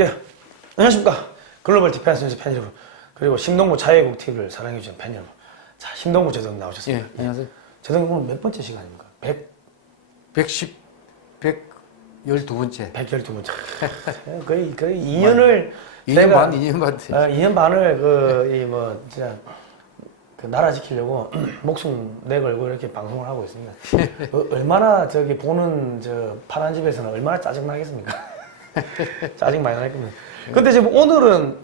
예, 안녕하십니까. 글로벌 디펜스 뉴스 팬 여러분, 그리고 신동구 자유국 TV를 사랑해주신 팬 여러분. 자, 신동구 제동 나오셨습니다. 예, 안녕하세요. 제동 오늘 몇 번째 시간입니까? 112번째. 112번째. 거의 2년을 2년 반, 2년 반. 2년 반을 진짜 그 나라 지키려고 목숨 내걸고 이렇게 방송을 하고 있습니다. 얼마나 저기 보는 저 파란 집에서는 얼마나 짜증 나겠습니까? 짜증 많이 날 겁니다. 근데 지금 오늘은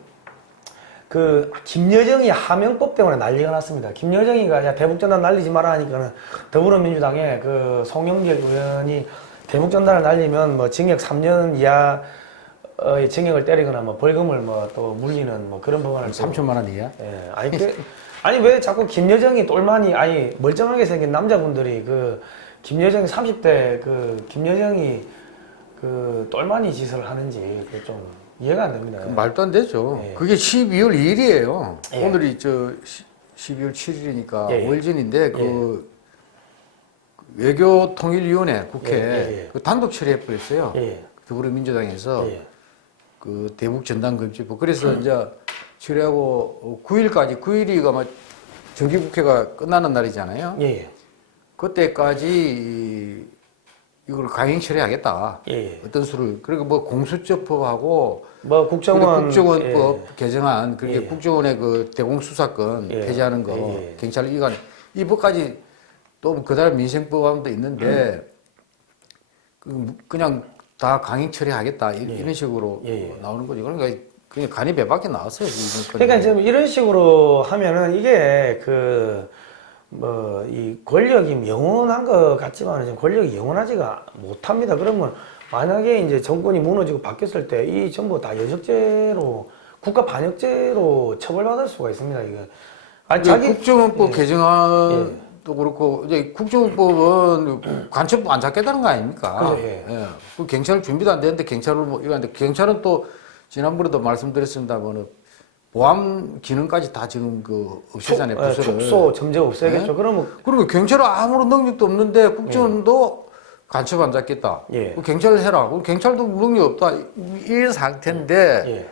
그 김여정이 하명법 때문에 난리가 났습니다. 김여정이가 야 대북전단 날리지 마라 하니까는 더불어민주당의 그 송영길 의원이 대북전단을 날리면 뭐 징역 3년 이하의 징역을 때리거나 뭐 벌금을 뭐 또 물리는 뭐 그런 법안을 3천만 원 이하? 예, 아니 왜 자꾸 김여정이 똘마니 아니 멀쩡하게 생긴 남자분들이 그 김여정이 30대 그 김여정이 그 똘마니 짓을 하는지 그게 좀 이해가 안 됩니다. 말도 안 되죠. 예. 그게 12월 2일이에요. 예. 오늘이 12월 7일이니까 예, 예. 5일 전인데 외교통일위원회 국회 예. 그 단독 처리해버렸어요. 예. 더불어민주당에서 예. 그 대북전단금지법. 그래서 이제 처리하고 9일이 아마 정기국회가 끝나는 날이잖아요. 예. 그때까지 이걸 강행 처리하겠다. 예. 어떤 수를. 그리고 뭐 공수처법하고 뭐 국정원법 예. 개정안, 그게 예. 국정원의 그 대공수사권 예. 폐지하는 거, 예. 경찰 이관, 이 법까지 또 그다음 민생법안도 있는데 그냥 다 강행 처리하겠다 이런 식으로 예. 나오는 거죠. 그러니까 그냥 간이 배 밖에 나왔어요. 그러니까 지금 이런 식으로 하면은 이게 그 뭐 이 권력이 영원한 것 같지만 지금 권력이 영원하지가 못합니다. 그러면 만약에 이제 정권이 무너지고 바뀌었을 때 이 전부 다 여적죄로 국가 반역죄로 처벌받을 수가 있습니다. 이게 아니 국정원법 예. 개정안도 그렇고 이제 국정원법은 간첩법 안 잡겠다는 거 아닙니까? 그죠, 예. 그 경찰 준비도 안 되는데 경찰을 뭐 이러는데 경찰은 또 지난번에도 말씀드렸습니다만 보안 기능까지 다 지금 그 없애잖아요. 부서를. 축소 점제 없애겠죠. 그러면 그리고 경찰은 아무런 능력도 없는데 국정원도 간첩 안 잡겠다. 예. 그 경찰을 해라. 그 경찰도 능력 없다. 이 상태인데 예.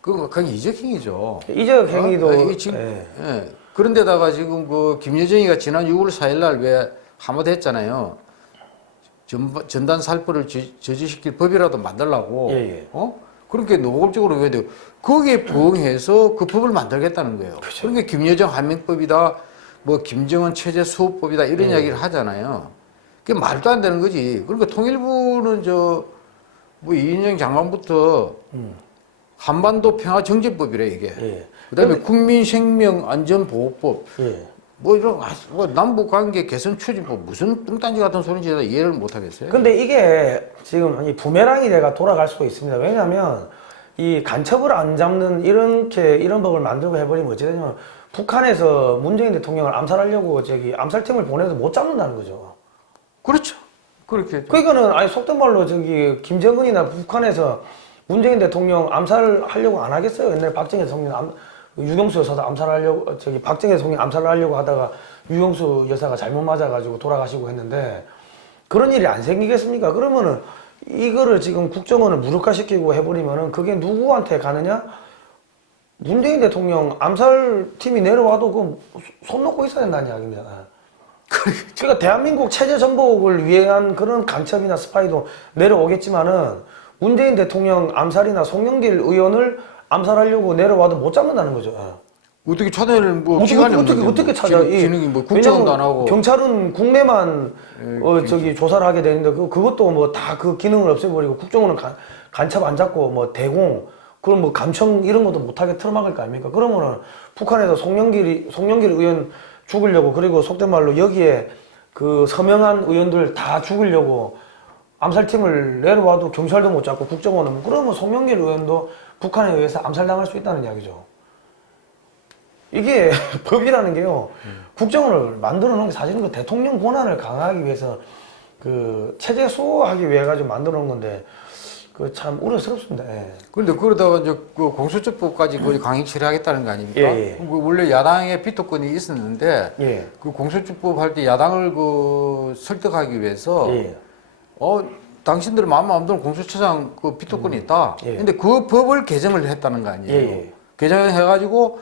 그거 그냥 이적행위죠. 이적 행위도 이게 지금, 예. 그런데다가 지금 그 김여정이가 지난 6월 4일 날 왜 한마디 했잖아요. 전단 살포를 저지시킬 법이라도 만들라고. 예. 그렇게 노골적으로 왜 돼요? 거기에 부응해서 그 법을 만들겠다는 거예요. 그렇죠. 그러니까 김여정 한명법이다, 뭐 김정은 체제 수호법이다 이런 이야기를 하잖아요. 그게 말도 안 되는 거지. 그러니까 통일부는 뭐 이인영 장관부터 한반도 평화정전법이래 이게. 예. 그다음에 국민생명안전보호법. 예. 뭐 이런 뭐 남북관계 개선 추진법 무슨 뚱딴지 같은 소리인지 이해를 못 하겠어요. 근데 이게 지금 이 부메랑이 내가 돌아갈 수가 있습니다. 왜냐하면 이 간첩을 안 잡는 이런 법을 만들고 해버리면 어찌 되냐면 북한에서 문재인 대통령을 암살하려고 저기 암살팀을 보내도 못 잡는다는 거죠. 그렇죠. 그렇게. 그러니까는 아니 속된 말로 저기 김정은이나 북한에서 문재인 대통령 암살하려고 안 하겠어요. 옛날에 박정희 대통령 유경수 여사도 암살하려고 저기 박정희 대통령 암살을 하려고 하다가 유경수 여사가 잘못 맞아가지고 돌아가시고 했는데 그런 일이 안 생기겠습니까? 그러면은 이거를 지금 국정원을 무력화시키고 해버리면은 그게 누구한테 가느냐? 문재인 대통령 암살팀이 내려와도 그 손 놓고 있어야 된다는 이야기입니다. 그러니까 대한민국 체제 전복을 위한 그런 간첩이나 스파이도 내려오겠지만은 문재인 대통령 암살이나 송영길 의원을 암살하려고 내려와도 못 잡는다는 거죠. 어떻게 찾아낼 뭐 기간이 어떻게 찾아? 기능이 뭐 국정원도 안 하고 경찰은 국내만 저기 조사를 하게 되는데 그것도 뭐 다 그 기능을 없애버리고 국정원은 간첩 안 잡고 뭐 대공 그럼 뭐 감청 이런 것도 못하게 틀어막을 거 아닙니까? 그러면은 북한에서 송영길 의원 죽으려고 그리고 속된 말로 여기에 그 서명한 의원들 다 죽으려고 암살팀을 내려와도 경찰도 못 잡고 국정원은 그러면 송영길 의원도 북한에 의해서 암살당할 수 있다는 이야기죠. 이게 법이라는 게요. 국정원을 만들어 놓은 게 사실은 그 대통령 권한을 강화하기 위해서 그 체제 수호하기 위해 가지고 만들어 놓은 건데 그 참 우려스럽습니다. 예. 그런데 그러다가 이제 그 공수처법까지 거의 강행 처리하겠다는 거 아닙니까? 예. 그 원래 야당의 비토권이 있었는데 예. 그 공수처법 할 때 야당을 그 설득하기 위해서 예. 당신들의 마음대로 공수처장 그 비토권이 있다. 예. 근데 그 법을 개정을 했다는 거 아니에요. 예. 개정해가지고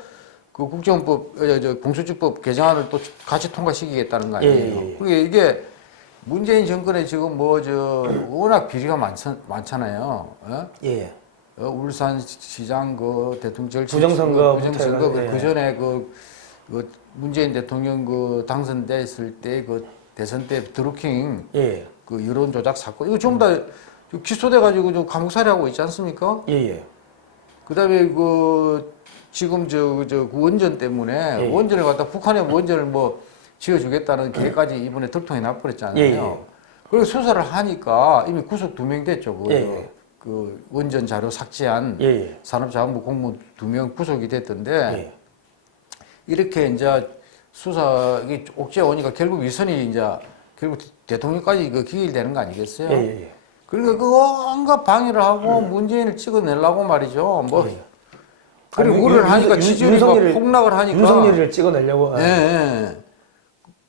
그 국정법, 공수처법 개정안을 또 같이 통과시키겠다는 거 아니에요. 예. 그게 이게 문재인 정권에 지금 워낙 비리가 많잖아요. 어? 예. 울산시장 그 대통령 부정선거 부정선거 예. 그 전에 그 문재인 대통령 그 당선됐을 때 그 대선 때 드루킹 예. 그 여론 조작 사건 이거 전부 다 기소돼 가지고 좀 감옥살이 하고 있지 않습니까? 예. 그다음에 그 지금 그 원전 때문에 예. 원전을 갖다 북한에 원전을 뭐 지어주겠다는 계획까지 이번에 들통에 나버렸잖아요. 예. 그리고 수사를 하니까 이미 구속 2명 됐죠. 예. 그 원전 자료 삭제한 예. 산업자원부 공무원 2명 구속이 됐던데 예. 이렇게 이제 수사 이게 옥죄 오니까 결국 위선이 이제 결국 대통령까지 그 기일되는 거 아니겠어요? 예. 그러니까 그거 온갖 방해를 하고 문재인을 찍어내려고 말이죠. 뭐 예. 그리고 아니, 우를 하니까 윤- 지지율이 막 윤석열을- 폭락을 하니까 윤석열을 찍어내려고. 예, 예.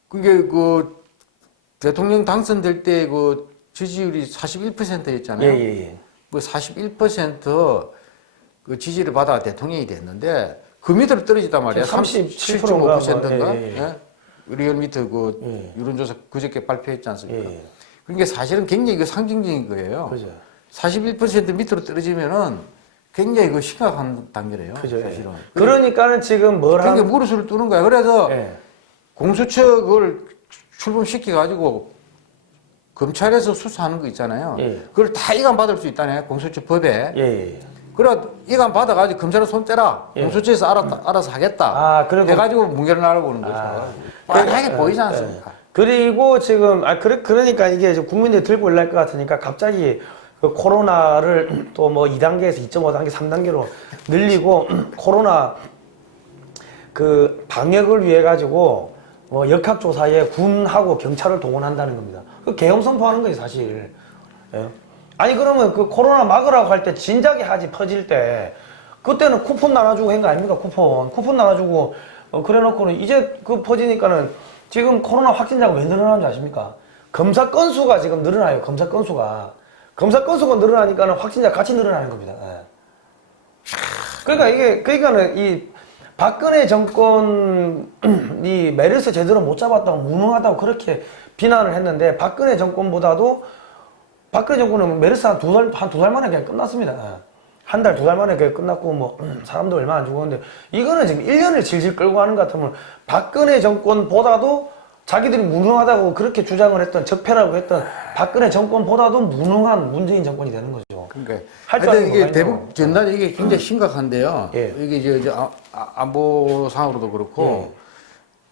그게 그 대통령 당선될 때 그 지지율이 41%였잖아요. 예. 그 41%그 지지를 받아 대통령이 됐는데 그 밑으로 떨어지단 말이야. 37%인가 37.5%인가? 예. 리얼미터 그 예. 여론조사 그저께 발표했지 않습니까? 예. 그러니까 사실은 굉장히 그 상징적인 거예요. 그죠. 41% 밑으로 떨어지면은 굉장히 그 심각한 단계래요. 그죠. 예. 사실은. 그러니까는 지금 뭘 그러니까 하는 무릎을 뜨는 거야. 그래서 예. 공수처 그걸 출범시켜 가지고 검찰에서 수사하는 거 있잖아요. 예. 그걸 다 이관 받을 수 있다네. 공수처 법에. 예. 그래 이관 받아 가지고 검찰에 손 떼라. 예. 공수처에서 알아서 하겠다. 아, 그리고 해가지고 문결을 나라고 오는 거죠. 아. 뻔하게 그- 보이지 예. 않습니까? 그리고 지금 그러니까 이게 이제 국민들이 들고 올랄 것 같으니까 갑자기 그 코로나를 또 뭐 2단계에서 2.5단계, 3단계로 늘리고 코로나 그 방역을 위해 가지고 뭐 역학조사에 군하고 경찰을 동원한다는 겁니다. 그 계엄 선포하는 거지 사실. 예? 아니 그러면 그 코로나 막으라고 할 때 진작에 하지 퍼질 때 그때는 쿠폰 나눠주고 한 거 아닙니까? 쿠폰 나눠주고 그래놓고는 이제 그 퍼지니까는 지금 코로나 확진자가 왜 늘어나는지 아십니까? 검사 건수가 지금 늘어나요. 검사 건수가 늘어나니까는 확진자 같이 늘어나는 겁니다. 예. 그러니까는 이 박근혜 정권이 메르스 제대로 못 잡았다고 무능하다고 그렇게 비난을 했는데 박근혜 정권은 메르스 한 두 달 만에 그냥 끝났습니다. 예. 한 달, 두 달 만에 그냥 끝났고 뭐 사람도 얼마 안 죽었는데 이거는 지금 1년을 질질 끌고 가는 것 같으면 박근혜 정권보다도 자기들이 무능하다고 그렇게 주장을 했던 적폐라고 했던 박근혜 정권보다도 무능한 문재인 정권이 되는 거죠. 그러니까 할줄 하여튼 아는 이게 거가 대북 있나요? 전단이 이게 굉장히 심각한데요. 예. 이게 이제 안보상으로도 그렇고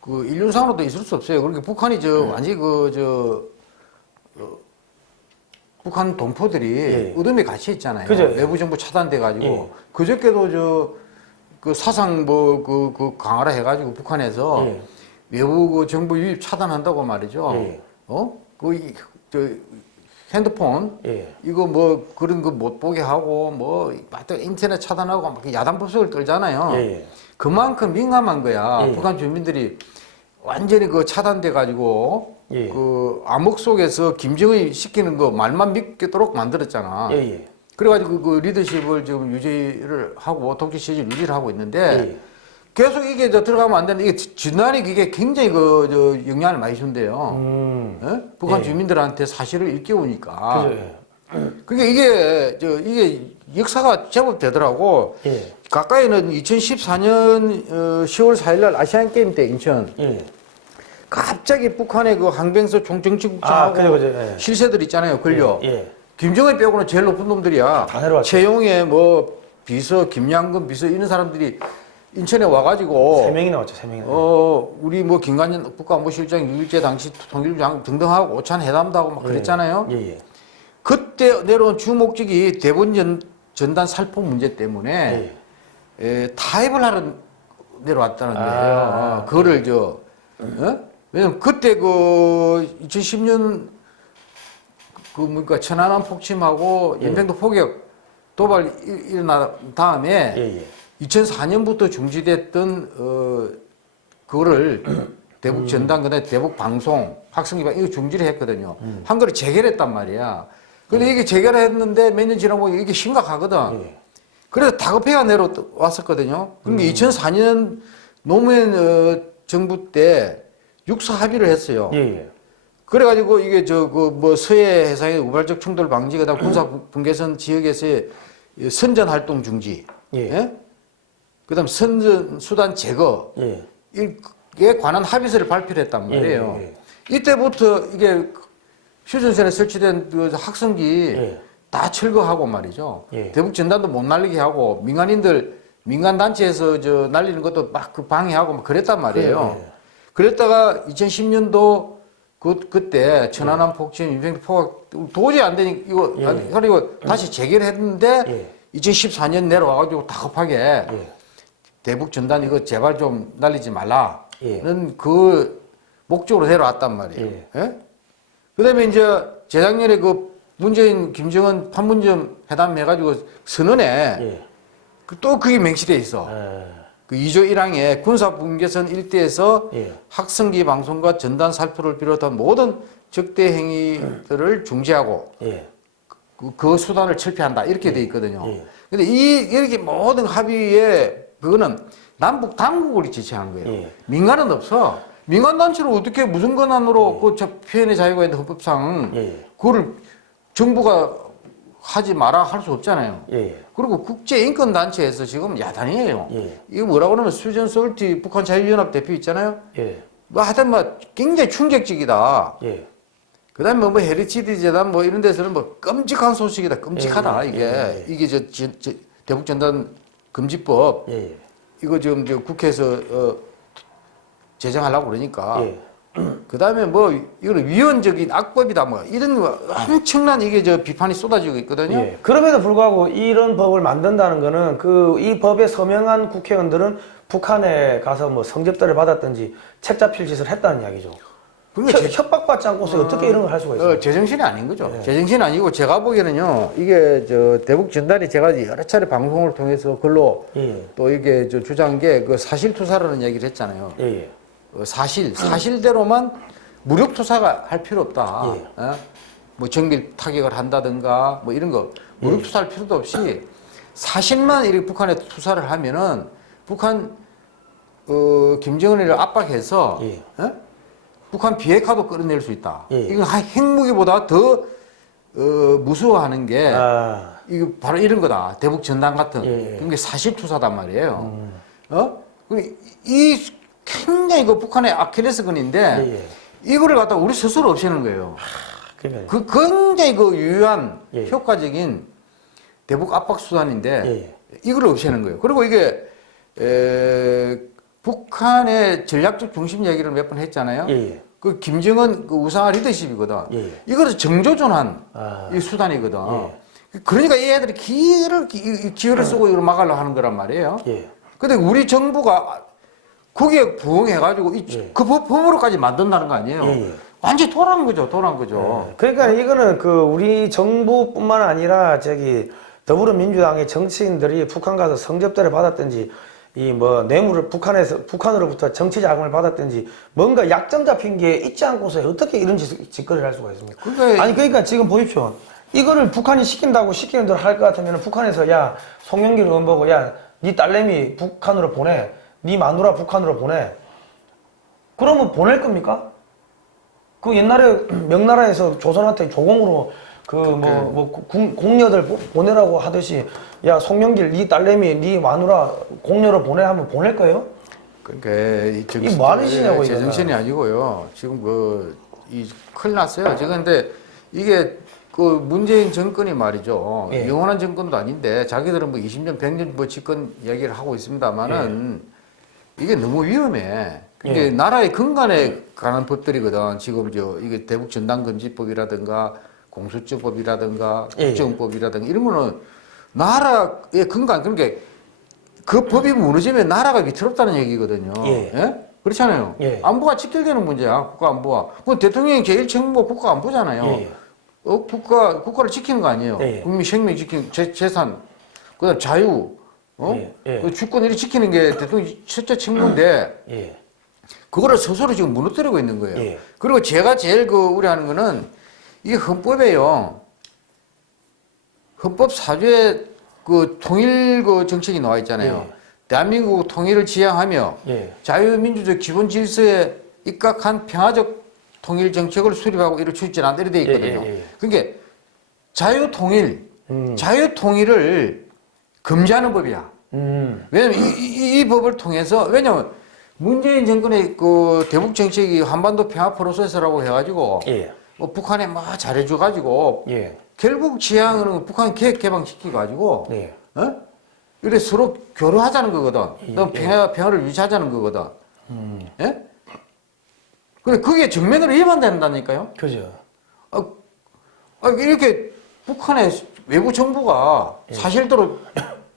그 인류상으로도 있을 수 없어요. 그러니까 북한이 완전히 북한 동포들이 예. 어둠에 갇혀 있잖아요. 그죠. 내부 정보 차단돼 가지고 예. 그저께도 그 사상 그 강화를 해가지고 북한에서 예. 외부 그 정보 유입 차단한다고 말이죠. 예. 핸드폰 예. 이거 뭐 그런 거 못 보게 하고 뭐 인터넷 차단하고 막 야단 법석을 떨잖아요. 예. 그만큼 민감한 거야. 예. 북한 주민들이 완전히 그 차단돼 가지고 예. 그 암흑 속에서 김정은이 시키는 거 말만 믿겠도록 만들었잖아. 예. 그래가지고 그 리더십을 지금 유지를 하고 독재 시절 유지를 하고 있는데 예. 계속 이게 들어가면 안 되는데 이게 진단이 그게 굉장히 영향을 많이 준대요. 예? 북한 예. 주민들한테 사실을 일깨우니까. 그죠. 예. 그게 이게 역사가 제법 되더라고. 예. 가까이는 2014년 10월 4일 날 아시안 게임 때 인천 예. 갑자기 북한의 그 항병서 총정치국장하고 그죠. 예. 실세들 있잖아요. 걸려. 예. 김정은 빼고는 제일 높은 놈들이야. 다 내려왔죠. 최용의 뭐 비서, 김양근 비서 이런 사람들이 인천에 와가지고 3명이 나왔죠. 3명이 나왔죠. 우리 뭐 김관현 국가안보실장, 유일제 당시 통일부장 등등하고 오찬 회담도 하고 막 그랬잖아요. 예. 그때 내려온 주 목적이 대본 전단 살포 문제 때문에 타협을 하러 내려왔다는 거예요. 그거를 왜냐면 그때 그 2010년 천안함 폭침하고 연평도 포격 도발 일어난 다음에 2004년부터 중지됐던 그거를 대북 전단 그다음에 대북 방송 학생기반 이거 중지를 했거든요. 한 거를 재결했단 말이야. 근데 이게 재결했는데 몇 년 지나고 이게 심각하거든. 예. 그래서 다급해가 내려왔었거든요. 그러니까 2004년 노무현 정부 때 육사 합의를 했어요. 예, 예. 그래가지고 이게 뭐 서해 해상의 우발적 충돌 방지, 그다음 군사 분계선 지역에서의 선전 활동 중지, 예. 그다음 선전 수단 제거, 예. 이에 관한 합의서를 발표를 했단 말이에요. 예, 예. 이때부터 이게 휴전선에 설치된 그 학성기 예. 다 철거하고 말이죠. 예. 대북 전단도 못 날리게 하고 민간 단체에서 날리는 것도 막 그 방해하고 막 그랬단 말이에요. 예. 그랬다가 2010년도 그때 천안함 폭침, 임평 포각 도저히 안 되니 이거 예. 그리고 다시 재개했는데 예. 2014년 내려와가지고 다급하게 예. 대북 전단 이거 제발 좀 날리지 말라는 예. 그 목적으로 내려왔단 말이에요. 예. 예? 그다음에 이제 재작년에 그 문재인 김정은 판문점 회담 해가지고 선언에 예. 또 그게 명시돼 있어. 그 2조 1항에 군사분계선 일대에서 예. 학성기 방송과 전단 살포를 비롯한 모든 적대 행위들을 중지하고 예. 그 수단을 철폐한다 이렇게 돼 있거든요. 예. 근데 이렇게 모든 합의에 그거는 남북 당국을 지시한 거예요. 예. 민간은 없어. 민간 단체로 어떻게 무슨 권한으로 그 표현의 자유가 있는 헌법상 예. 그거를 정부가 하지 마라 할 수 없잖아요. 예. 그리고 국제인권단체에서 지금 야단이에요. 예. 이거 뭐라고 그러면 수전 솔티 북한 자유연합 대표 있잖아요. 예. 뭐 하여튼 뭐 굉장히 충격적이다. 예. 그 다음에 뭐 헤리티지 재단 뭐 이런 데서는 뭐 끔찍한 소식이다. 끔찍하다. 예, 이게. 예, 예. 이게 대북전단 금지법. 예. 이거 지금 국회에서 제정하려고 그러니까. 예. 그 다음에 뭐 이거는 위헌적인 악법이다. 뭐 이런 거 엄청난 이게 비판이 쏟아지고 있거든요. 예. 그럼에도 불구하고 이런 법을 만든다는 거는 이 법에 서명한 국회의원들은 북한에 가서 뭐 성접대를 받았든지 책 잡힐 짓을 했다는 이야기죠. 그러니까 협박받지 않고서 어떻게 이런 걸 할 수가 있어요? 제정신이 아닌 거죠. 네. 제정신이 아니고 제가 보기에는요, 이게 대북 전단이 제가 여러 차례 방송을 통해서 글로 예. 또 이게 주장한 게 그 사실투사라는 얘기를 했잖아요. 예. 예. 사실대로만 무력투사가 할 필요 없다. 예. 뭐 정밀 타격을 한다든가 뭐 이런 거 무력투사할 필요도 없이 사실만 이렇게 북한에 투사를 하면은 북한 김정은을 압박해서 예. 북한 비핵화도 끌어낼 수 있다. 예. 이건 핵무기보다 더 무서워하는 게 이거 바로 이런 거다. 대북 전단 같은 예. 그런 게 사실투사단 말이에요. 이 굉장히 그 북한의 아킬레스건인데 예. 이거를 갖다 우리 스스로 없애는 거예요. 그러니까요. 그 굉장히 그 유효한 예. 효과적인 대북 압박 수단인데 예. 이걸 없애는 거예요. 그리고 이게 북한의 전략적 중심 얘기를 몇 번 했잖아요. 예. 그 김정은 그 우상화 리더십이거든. 예. 이거를 정조준한 아. 이 수단이거든. 예. 그러니까 이 애들이 기회를 쓰고 이걸 막으려고 하는 거란 말이에요. 예. 근데 우리 정부가 거기에 부응해가지고 예. 그 법으로까지 만든다는 거 아니에요. 예. 완전히 도란 거죠, 도란 거죠. 그러니까 이거는 우리 정부뿐만 아니라 더불어민주당의 정치인들이 북한 가서 성접대를 받았든지 뇌물을 북한으로부터 정치 자금을 받았든지 뭔가 약점 잡힌 게 있지 않고서 어떻게 이런 짓거리를 할 수가 있습니까? 그러니까 지금 보십시오. 이거를 북한이 시킨다고 시키는 대로 할 것 같으면 북한에서 야 송영길 의원보고 야 네 딸내미 북한으로 보내, 네 마누라 북한으로 보내. 그러면 보낼 겁니까? 그 옛날에 명나라에서 조선한테 조공으로 공녀들 보내라고 하듯이 야 송영길 네 딸내미 네 마누라 공녀로 보내 하면 보낼 거예요? 그러니까 이 뭐 하시냐고 제 정신이 아니고요. 지금 큰일 났어요. 지금 근데 이게 문재인 정권이 말이죠. 예. 영원한 정권도 아닌데 자기들은 20년, 100년 집권 얘기를 하고 있습니다만은 이게 너무 위험해. 이게 나라의 근간에 관한 법들이거든. 지금 이게 대북 전단금지법이라든가 공수처법이라든가 국정법이라든가 이런 거는 나라의 근간, 그러니까 그 법이 무너지면 나라가 위태롭다는 얘기거든요. 예? 그렇잖아요. 예. 안보가 직결되는 문제야, 국가 안보가. 그 대통령이 제일 책무가 국가 안보잖아요. 국가를 지키는 거 아니에요. 국민 생명 지키는 재산, 그다음 자유, 그 주권을 지키는 게 대통령의 첫째 책무인데 그거를 스스로 지금 무너뜨리고 있는 거예요. 그리고 제가 제일 우려하는 거는 이게 헌법에요. 헌법 4조에 그 통일 그 정책이 나와 있잖아요. 예. 대한민국 통일을 지향하며 예. 자유민주적 기본 질서에 입각한 평화적 통일 정책을 수립하고 이를 추진한다 이렇게 돼 있거든요. 예. 그러니까 자유통일, 자유통일을 금지하는 법이야. 왜냐면 이 법을 통해서 왜냐면 문재인 정권의 그 대북 정책이 한반도 평화 프로세스라고 해가지고 예. 뭐 북한에 막 잘해줘가지고 예. 결국 지향은 북한 계획 개방시키가지고 예. 어? 이래 서로 교류하자는 거거든. 또 평화를 유지하자는 거거든. 예? 그래 그게 정면으로 위반된다니까요. 그죠. 이렇게 북한의 외부 정부가 사실대로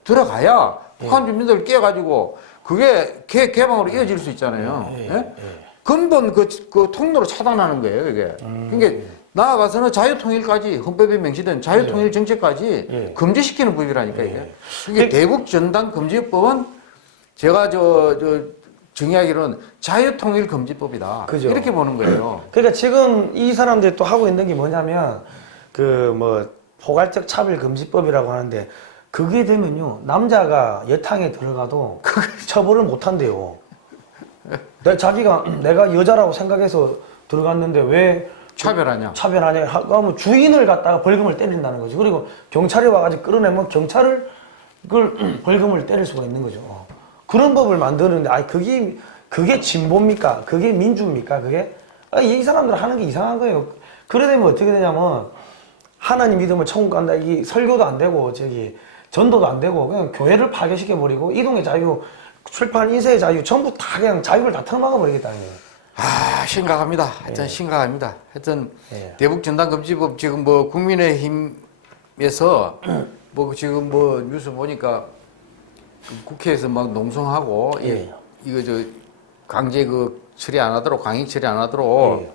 들어가야 북한 주민들 깨가지고 그게 개방으로 이어질 수 있잖아요. 예? 근본 그 통로로 차단하는 거예요, 이게. 그러니까 나아가서는 자유통일까지 헌법에 명시된 자유통일 정책까지 금지시키는 법이라니까 이게. 그러니까 대북 전단 금지법은 제가 정의하기로는 자유통일 금지법이다. 그죠. 이렇게 보는 거예요. 그러니까 지금 이 사람들이 또 하고 있는 게 뭐냐면 그 뭐 포괄적 차별 금지법이라고 하는데 그게 되면요 남자가 여탕에 들어가도 처벌을 못 한대요. 내가 여자라고 생각해서 들어갔는데 왜 차별하냐? 차별하냐 하면 주인을 갖다가 벌금을 때린다는 거죠. 그리고 경찰이 와가지고 끌어내면 경찰을 그걸 벌금을 때릴 수가 있는 거죠. 그런 법을 만드는데 아니 그게 진보입니까? 그게 민주입니까? 그게 이 사람들 하는 게 이상한 거예요. 그래 되면 어떻게 되냐면 하나님 믿으면 천국 간다. 이게 설교도 안 되고 전도도 안 되고 그냥 교회를 파괴시켜 버리고 이동의 자유, 출판 인쇄의 자유 전부 다 그냥 자유를 다 틀어막아 버리겠다는 거예요. 심각합니다. 하여튼 심각합니다. 하여튼 예. 대북 전단금지법 지금 뭐 국민의힘에서 뭐 지금 뭐 뉴스 보니까 국회에서 막 농성하고 이거 강제 그 처리 안 하도록 강행 처리 안 하도록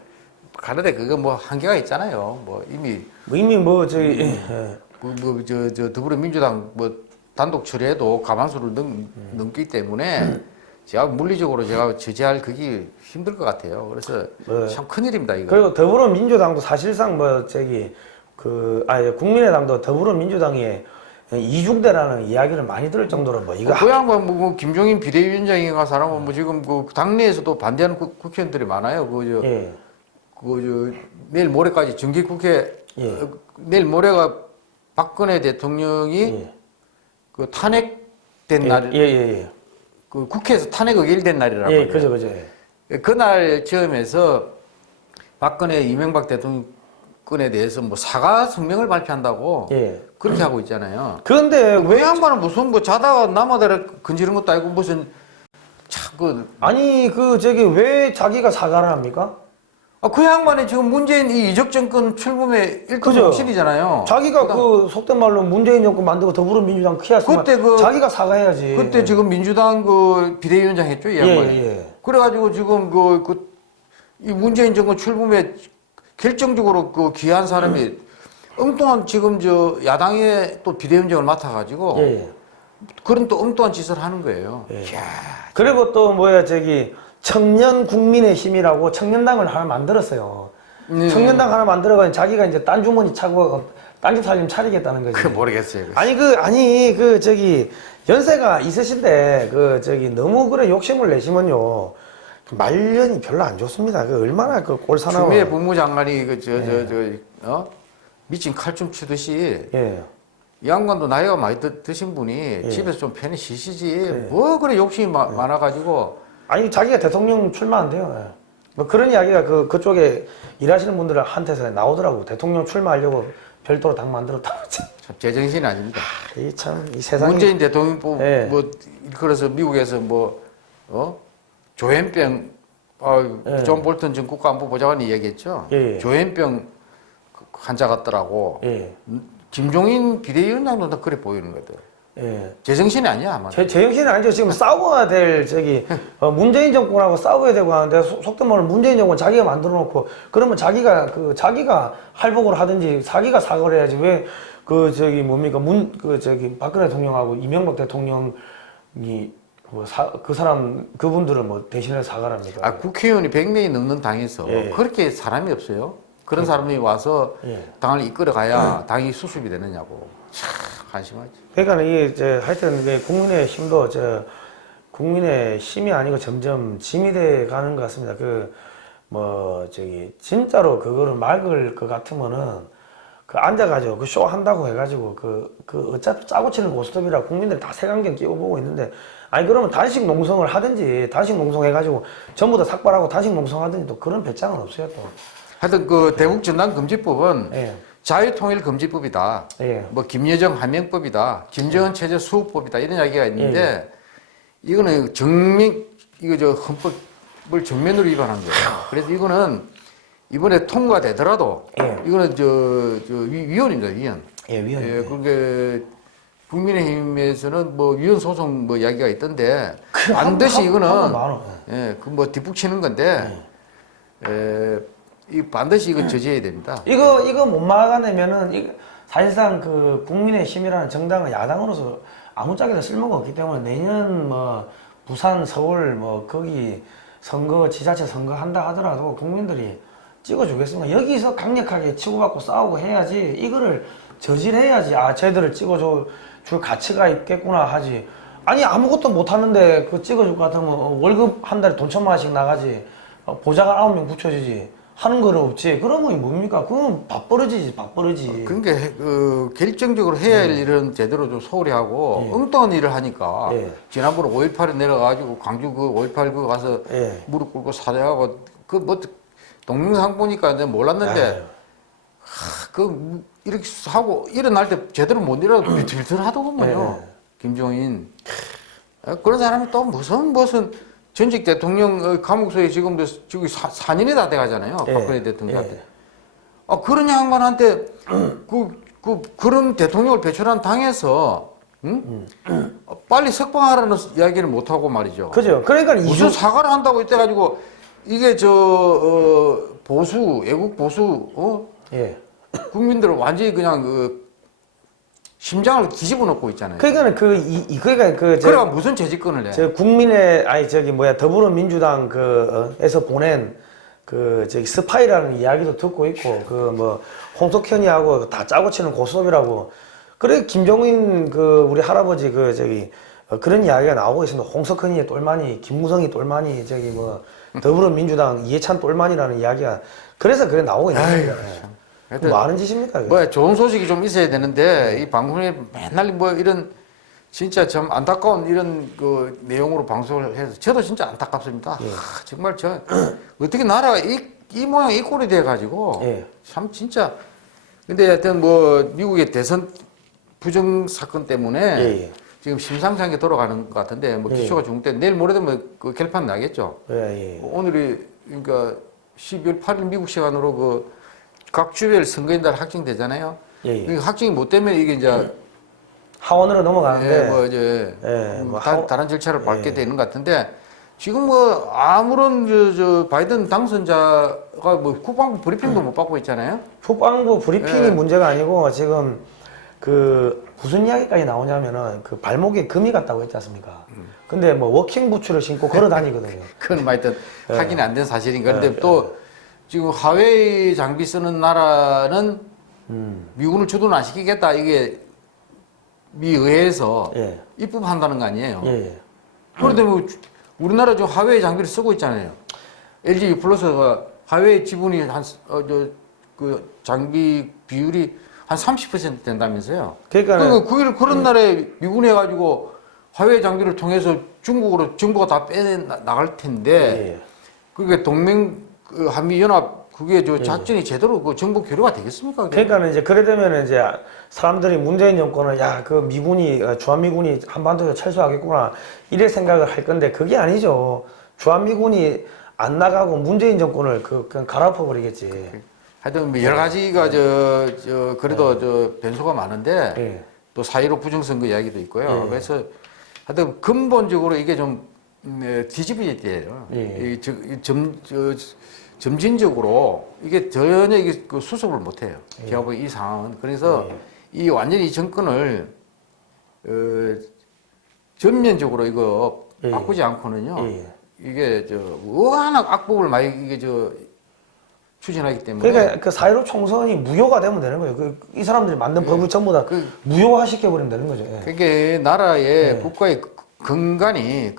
가는데 그거 뭐 한계가 있잖아요. 뭐 이미 더불어민주당 뭐 단독 처리해도 과반수를 넘기 때문에 제가 물리적으로 제가 저지할 그게 힘들 것 같아요. 그래서 참 큰일입니다, 이거. 그리고 더불어민주당도 사실상 국민의당도 더불어민주당의 이중대라는 이야기를 많이 들을 정도로 이거 그 양반 뭐 김종인 비대위원장인가 사람은 뭐 지금 그 당내에서도 반대하는 국회의원들이 많아요. 내일 모레까지 정기국회 내일 모레가 박근혜 대통령이 그 탄핵된 날, 그 국회에서 탄핵 의결된 날이라고 해요. 그죠. 그날 처음에서 박근혜 이명박 대통령에 대해서 뭐 사과 성명을 발표한다고 그렇게 하고 있잖아요. 그런데 왜 양반은 무슨 뭐 자다가 남아다를 건지는 것도 아니고 무슨 왜 자기가 사과를 합니까? 그 양반이 지금 문재인 이 이적 정권 출범의 1등 공신이잖아요. 자기가 속된 말로 문재인 정권 만들고 더불어민주당 키웠으면 자기가 사과해야지. 그때 지금 민주당 그 비대위원장 했죠, 이 양반이. 그래가지고 지금 이 문재인 정권 출범에 결정적으로 기여한 사람이 엉뚱한 지금 야당의 또 비대위원장을 맡아가지고 그런 또 엉뚱한 짓을 하는 거예요. 그리고 또 청년 국민의 힘이라고 청년당을 하나 만들었어요. 청년당 하나 만들어가지고 자기가 이제 딴 주머니 차고 딴 집 살림 차리겠다는 거지. 그게 모르겠어요. 연세가 있으신데 너무 욕심을 내시면요 말년이 별로 안 좋습니다. 얼마나 꼴사나워. 추미애 법무장관이 미친 칼춤 추듯이 이 양반도 나이가 많이 드신 분이 집에서 좀 편히 쉬시지 뭐 그래 욕심이 많아가지고. 자기가 대통령 출마한대요. 뭐 그런 이야기가 그쪽에 일하시는 분들한테서 나오더라고. 대통령 출마하려고 별도로 당 만들었다고. 참 제정신이 아닙니다. 이 세상에. 문재인 대통령 그래서 미국에서 조현병 존 볼턴 전 국가안보보좌관이 얘기했죠. 조현병 환자 같더라고. 김종인 비대위원장도 그래 보이는 거든. 제정신이 아니야 아마. 제정신이 아니죠. 지금 싸워야 될 문재인 정권하고 싸워야 되고 하는데 속된 말로 문재인 정권 자기가 만들어 놓고 그러면 자기가 할복을 하든지 자기가 사과를 해야지 왜 박근혜 대통령하고 이명박 대통령이 그분들은 대신해서 사과를 합니까? 국회의원이 100명이 넘는 당에서 그렇게 사람이 없어요. 그런 사람이 와서 당을 이끌어 가야 당이 수습이 되느냐고. 참 한심하지. 그러니까 이게 이제 하여튼 이게 국민의 힘도 국민의 힘이 아니고 점점 짐이 돼 가는 것 같습니다. 진짜로 그거를 막을 것 같으면은 앉아가지고 쇼 한다고 해가지고 어차피 짜고 치는 고스톱이라 국민들이 다 색안경 끼고 보고 있는데 아니 그러면 단식 농성을 하든지 단식 농성 해가지고 전부 다 삭발하고 단식 농성 하든지 또 그런 배짱은 없어요 또. 하여튼 그 대북 전단 금지법은 예. 자유통일금지법이다. 예. 뭐 김여정 한명법이다. 김정은 체제 수호법이다. 이런 이야기가 있는데 이거는 헌법을 정면으로 위반한 거예요. 그래서 이거는 이번에 통과되더라도 이거는 위헌입니다. 위헌. 예, 위헌. 예, 그게 국민의힘에서는 뭐 위헌 소송 뭐 이야기가 있던데 반드시 이거는 뭐 뒷북치는 건데 이 반드시 이거 저지해야 됩니다. 이거 못 막아내면은 사실상 국민의 힘이라는 정당은 야당으로서 아무짝에나 쓸모가 없기 때문에 내년 뭐 부산, 서울 뭐 거기 선거 지자체 선거 한다 하더라도 국민들이 찍어주겠습니다. 여기서 강력하게 치고받고 싸우고 해야지 이거를 저질해야지 쟤들을 찍어줄 가치가 있겠구나 하지. 아니 아무것도 못하는데 찍어줄 것 같으면 월급 한 달에 돈 1,000만 원씩 나가지. 보좌관 9명 붙여주지. 하는 거는 없지. 그러면 뭡니까? 그건 밥버릇이지, 밥버릇이. 그러니까 결정적으로 해야 할 일은 제대로 좀 소홀히 하고 엉뚱한 일을 하니까 지난번에 5.18에 내려가지고 광주 5.18 가서 무릎 꿇고 사죄하고 동영상 보니까 이제 몰랐는데 이렇게 하고 일어날 때 제대로 못 일어나도 비틀비틀하더군요. 김종인 그런 사람이 또 무슨 전직 대통령 감옥소에 지금도 4년이 다 돼가잖아요. 박근혜 대통령한테. 그런 양반한테 그런 대통령을 배출한 당에서 빨리 석방하라는 이야기를 못 하고 말이죠. 그죠. 그러니까 무슨 사과를 한다고 이때 가지고 이게 보수 애국 보수 국민들을 완전히 그냥 심장을 뒤집어 놓고 있잖아요. 그러니까 그래가 무슨 재집권을 내? 더불어민주당 에서 보낸 스파이라는 이야기도 듣고 있고 홍석현이하고 다 짜고 치는 고스톱이라고. 그래 김종인 우리 할아버지 그런 이야기가 나오고 있습니다. 홍석현이 똘마니, 김무성이 똘마니, 더불어민주당 이해찬 똘마니라는 이야기가 그래서 그래 나오고 있는 거예요. 뭐 하는 짓입니까? 뭐 좋은 소식이 좀 있어야 되는데 이 방송에 맨날 뭐 이런 진짜 좀 안타까운 이런 내용으로 방송을 해서 저도 진짜 안타깝습니다. 정말 어떻게 나라가 이 모양 이 꼴이 돼 가지고 참 진짜. 근데 하여튼 미국의 대선 부정 사건 때문에 지금 심상치 않게 돌아가는 것 같은데 기초가 중대 내일 모레 되면 결판 나겠죠. 오늘이 그러니까 12월 8일 미국 시간으로 각 주별 선거인단 확정되잖아요. 확정이 못 되면 이게 이제 하원으로 넘어가는데 다른 절차를 밟게 되는 것 같은데 지금 아무런 바이든 당선자가 국방부 브리핑도 못 받고 있잖아요. 국방부 브리핑이 문제가 아니고 지금 무슨 이야기까지 나오냐면은 발목에 금이 갔다고 했지 않습니까? 근데 워킹 부츠를 신고 걸어 다니거든요. 그건 하여튼 확인이 안 된 사실인가. 근데 또 지금 하웨이 장비 쓰는 나라는 미군을 주둔 안 시키겠다. 이게 미 의회에서 입법한다는 거 아니에요. 그런데 우리나라 지금 하웨이 장비를 쓰고 있잖아요. LG U 플러스가 하웨이 지분이 장비 비율이 한 30% 된다면서요. 그러니까 그런 날에 미군해가지고 하웨이 장비를 통해서 중국으로 정보가 다 빼나갈 텐데 그게 한미연합 작전이 제대로 정보 교류가 되겠습니까? 그러니까 이제 그래 되면 이제 사람들이 문재인 정권은 미군이 주한미군이 한반도에 철수하겠구나 이래 생각을 할 건데 그게 아니죠. 주한미군이 안 나가고 문재인 정권을 그냥 갈아엎어 버리겠지. 하여튼 여러 가지가 그래도 변수가 많은데 또 4.15 부정선거 이야기도 있고요. 그래서 하여튼 근본적으로 이게 좀 뒤집어야 돼요. 점진적으로 이게 전혀 수습을 못 해요. 제가 보기 이 상황은. 그래서 이 완전히 이 정권을 전면적으로 이거 바꾸지 않고는요. 이게 워낙 악법을 많이 추진하기 때문에. 그러니까 그 4.15 총선이 무효가 되면 되는 거예요. 이 사람들이 만든 법을 전부 다 무효화 시켜버리면 되는 거죠. 예. 그게 나라의 국가의 근간이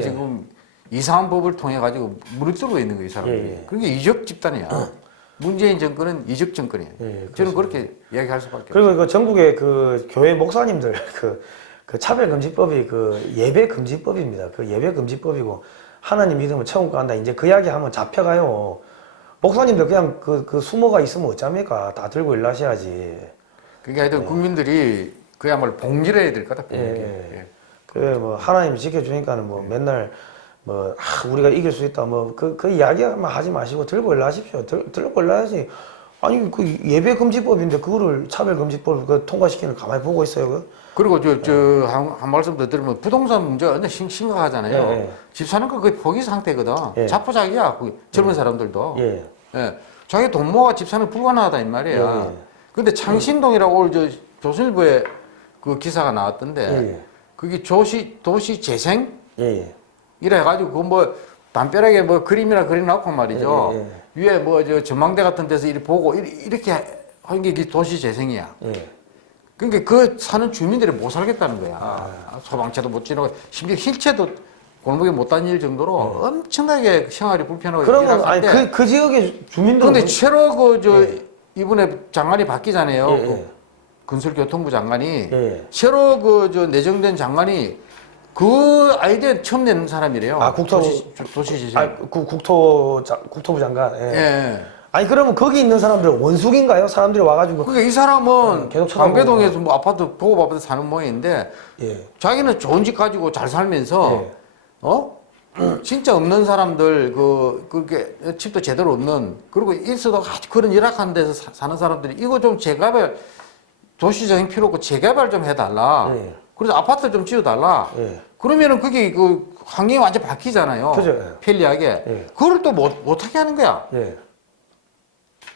지금 이상한 법을 통해 가지고 무릎쓰고 있는 거예요, 이 사람들이. 그게 이적 집단이야. 문재인 정권은 이적 정권이에요. 저는 그렇게 이야기할 수밖에 없어요. 그리고 그 전국의 그 교회 목사님들 그 차별금지법이 그 예배금지법입니다. 그 예배금지법이고 하나님 믿으면 천국 간다. 이제 그 이야기 하면 잡혀가요. 목사님들 그냥 그 숨어가 있으면 어쩝니까? 다 들고 일하셔야지. 그게 하여튼 국민들이 그야말로 봉기를 해야 될 것 같다. 봉기. 그 뭐 하나님 지켜주니까는 뭐 맨날 뭐 우리가 이길 수 있다 뭐 그 이야기만 하지 마시고 들고 일하십시오. 들고 일하야지. 아니 그 예배금지법인데 그거를 차별금지법을 그 통과시키는 가만히 보고 있어요. 그리고 한 말씀 더 드리면 부동산 문제가 완전 심각하잖아요. 집 사는 거 거의 포기 상태거든. 자포자기야. 젊은 사람들도. 자기 돈 모아 집 사는 거 불가능하다 이 말이야. 근데 창신동이라고 오늘 조선일보에 그 기사가 나왔던데 그게 도시 재생? 이래 해가지고 그 뭐 담벼락에 뭐 그림이나 그려놓고 말이죠. 위에 뭐 전망대 같은 데서 이렇게 보고 이렇게 하는 게 도시 재생이야. 그러니까 그 사는 주민들이 못 살겠다는 거야. 소방차도 못 지나고 심지어 휠체도 골목에 못 다닐 정도로 엄청나게 생활이 불편하고 그러면 아니 그 지역의 주민들 그런데 최로 이번에 장관이 바뀌잖아요. 건설교통부 장관이 새로 내정된 장관이 그 아이디어 처음 낸 사람이래요. 도시재생. 국토부 장관. 아니 그러면 거기 있는 사람들 원숙인가요? 사람들이 와가지고. 그러니까 이 사람은 광배동에서 뭐 아파트 보고 아파트 사는 모양인데 자기는 좋은 집 가지고 잘 살면서 진짜 없는 사람들 그게 집도 제대로 없는 그리고 있어도 아주 그런 열악한 데서 사는 사람들이 이거 좀 재개발 도시재생 필요 없고 재개발 좀 해달라. 그래서 아파트 좀 지어달라. 그러면은 그게 그 환경이 완전 바뀌잖아요. 그죠. 편리하게. 그걸 또 못하게 하는 거야.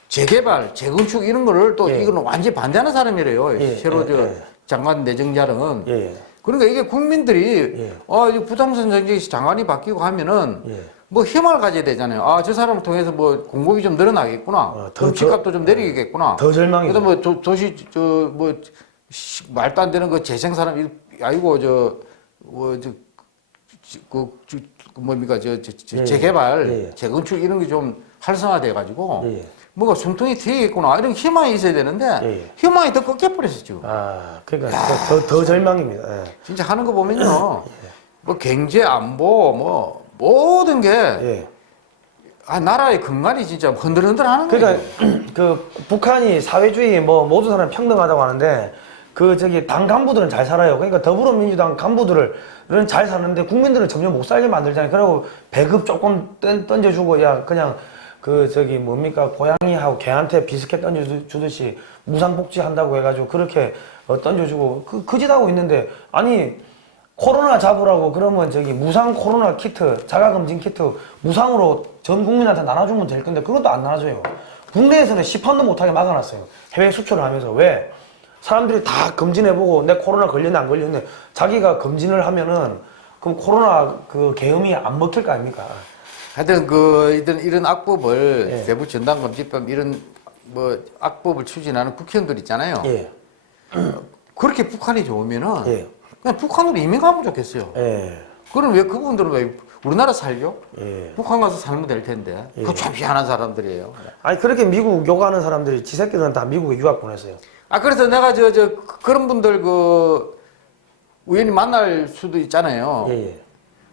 재개발, 재건축 이런 거를 또 이거는 완전히 반대하는 사람이래요. 새로 장관 내정자는. 그러니까 이게 국민들이 부동산 정책이 장관이 바뀌고 하면은 뭐 희망을 가져야 되잖아요. 저 사람을 통해서 뭐 공급이 좀 늘어나겠구나. 그럼 집값도 좀 내리겠구나. 더 절망이죠. 그다음에 뭐 도시 뭐 말도 안 되는 그 재생 사람 아이고 뭡니까 재개발, 재건축 이런 게 좀 활성화돼 가지고 뭐가 숨통이 트이겠구나 이런 희망이 있어야 되는데 희망이 더 꺾여버렸어 지금. 그러니까 더 절망입니다. 진짜 하는 거 보면요, 뭐 경제 안보 뭐 모든 게 나라의 근간이 진짜 흔들흔들하는 거예요. 그러니까 그 북한이 사회주의 뭐 모든 사람 평등하다고 하는데 당 간부들은 잘 살아요. 그러니까 더불어민주당 간부들은 잘 사는데 국민들은 점점 못 살게 만들잖아요. 그리고 배급 조금 던져주고 그냥 뭡니까 고양이하고 개한테 비스켓 던져주듯이 무상복지 한다고 해가지고 그렇게 던져주고 그 짓 하고 있는데 아니 코로나 잡으라고 그러면 무상 코로나 키트 자가검진 키트 무상으로 전 국민한테 나눠주면 될 건데 그것도 안 나눠줘요. 국내에서는 시판도 못하게 막아놨어요. 해외 수출을 하면서 왜? 사람들이 다 검진해보고 내 코로나 걸렸네 안 걸렸네 자기가 검진을 하면은 그럼 코로나 그 계엄이 안 먹힐 거 아닙니까? 하여튼 이런 악법을 세부 전담검진법 이런 뭐 악법을 추진하는 국회의원들 있잖아요. 그렇게 북한이 좋으면은 그냥 북한으로 이민 가면 좋겠어요. 그럼 왜 그분들은 왜 우리나라 살죠? 북한 가서 살면 될 텐데. 그거 참 희한한 사람들이에요. 아니 그렇게 미국 욕하는 사람들이 지 새끼들은 다 미국에 유학 보냈어요. 그래서 내가 그런 분들 우연히 만날 수도 있잖아요.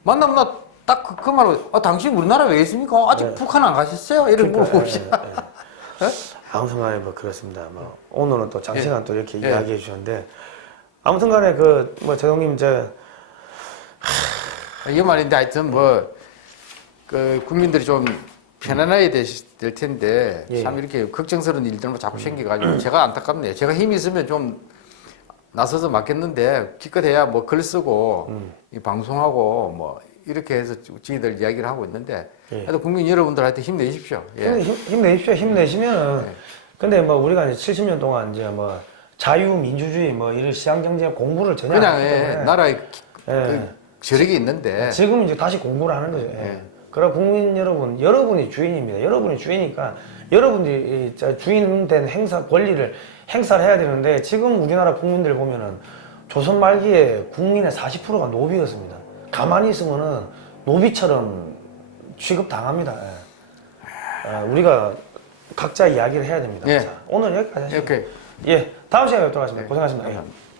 만나면 나 딱 그 말로 당신 우리나라 왜 있습니까? 아직 북한 안 가셨어요? 이렇게 물어봅시다. 아무튼 간에 뭐 그렇습니다. 뭐 오늘은 또 장시간 또 이렇게 이야기해 주셨는데 아무튼 간에 저 형님 이 말인데 하여튼 국민들이 좀 편안해야 될 텐데 참 이렇게 걱정스러운 일들만 자꾸 생겨가지고 제가 안타깝네요. 제가 힘이 있으면 좀 나서서 맡겠는데 기껏해야 뭐 글 쓰고 이 방송하고 뭐 이렇게 해서 저희들 이야기를 하고 있는데 하여튼 국민 여러분들한테 힘내십시오. 힘내십시오. 힘내시면은 근데 뭐 우리가 이제 70년 동안 이제 뭐 자유민주주의 뭐 이런 시장경제 공부를 전혀 안 했기 때문에 나라에 저력이 있는데 지금 이제 다시 공부를 하는 거죠. 그러나 국민 여러분, 여러분이 주인입니다. 여러분이 주인이니까 여러분들이 주인된 행사 권리를 행사를 해야 되는데 지금 우리나라 국민들 보면은 조선 말기에 국민의 40%가 노비였습니다. 가만히 있으면은 노비처럼 취급당합니다. 우리가 각자 이야기를 해야 됩니다. 예. 자, 오늘 여기까지 하시죠. 오케이. 예, 다음 시간에 뵙도록 하겠습니다. 고생하셨습니다. 감사합니다.